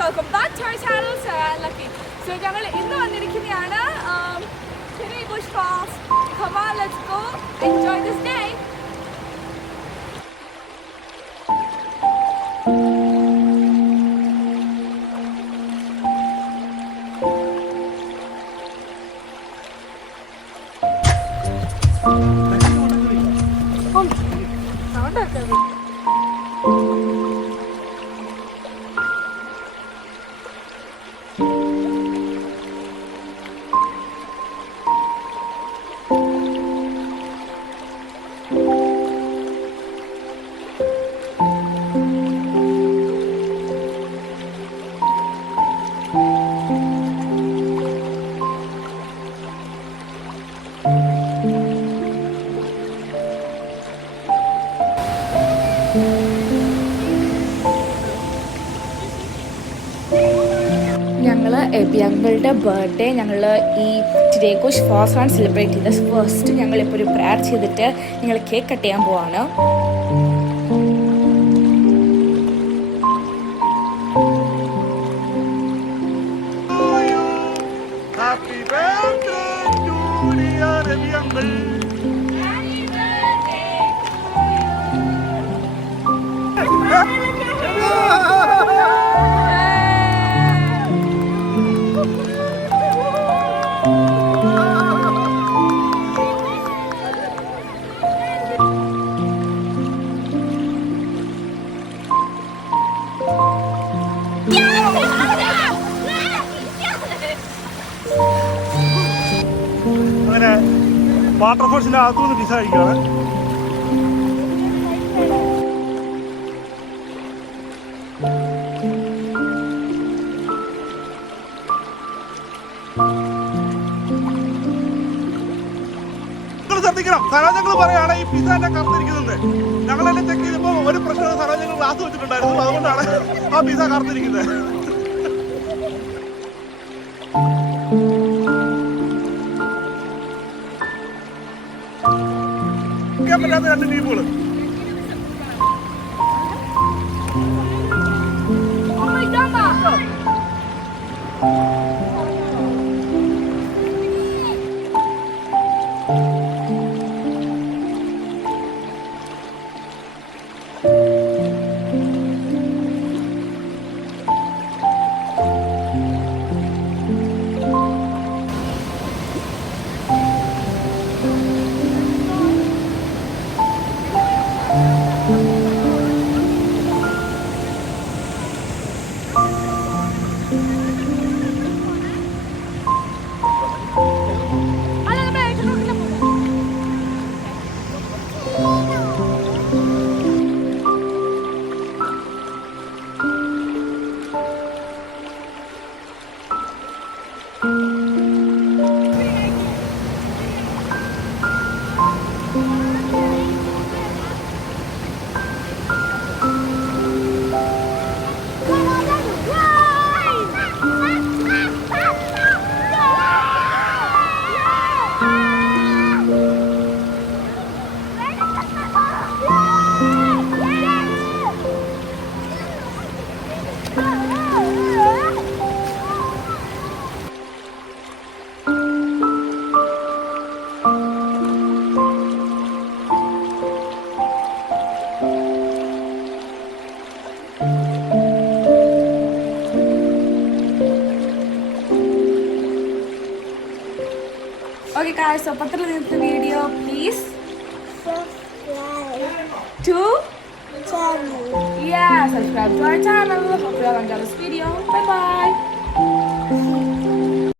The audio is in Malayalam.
welcome back to our channel. So lucky. So ഞങ്ങൾ ഇന്ന് വന്നിരിക്കുന്നതാണ് Tetagouche Falls. Come on, let's go enjoy this day. ഞങ്ങളുടെ ബർത്ത്ഡേ ഞങ്ങൾ ഈ Tetagouche Falls ആണ് സെലിബ്രേറ്റ് ചെയ്തത്. ഫസ്റ്റ് ഞങ്ങളിപ്പോൾ ഒരു പ്രയർ ചെയ്തിട്ട് ഞങ്ങൾ കേക്ക് കട്ട് ചെയ്യാൻ പോവാണ്. അങ്ങനെ വാട്ടർഫോൾസിന്റെ അകത്തുനിന്ന് പിസ കഴിക്കുകയാണ്. ശ്രദ്ധിക്കണം, സരോജങ്ങൾ പറയാണ് ഈ പിസ എന്നെ കറുത്തിരിക്കുന്നത്. ഞങ്ങളെന്നെ ചെക്ക് ചെയ്തപ്പോൾ ഒരു പ്രശ്നം സരോജങ്ങൾ ഗ്ലാസ് വെച്ചിട്ടുണ്ടായിരുന്നു, അതുകൊണ്ടാണ് ആ പിസ കറുത്തിരിക്കുന്നത്. പറ്റാത്ത രണ്ട് ദ്വീപുകൾ. Okay guys, so after the video, please subscribe to channel. Yeah, subscribe to our channel. Hope you all enjoy this video. Bye bye.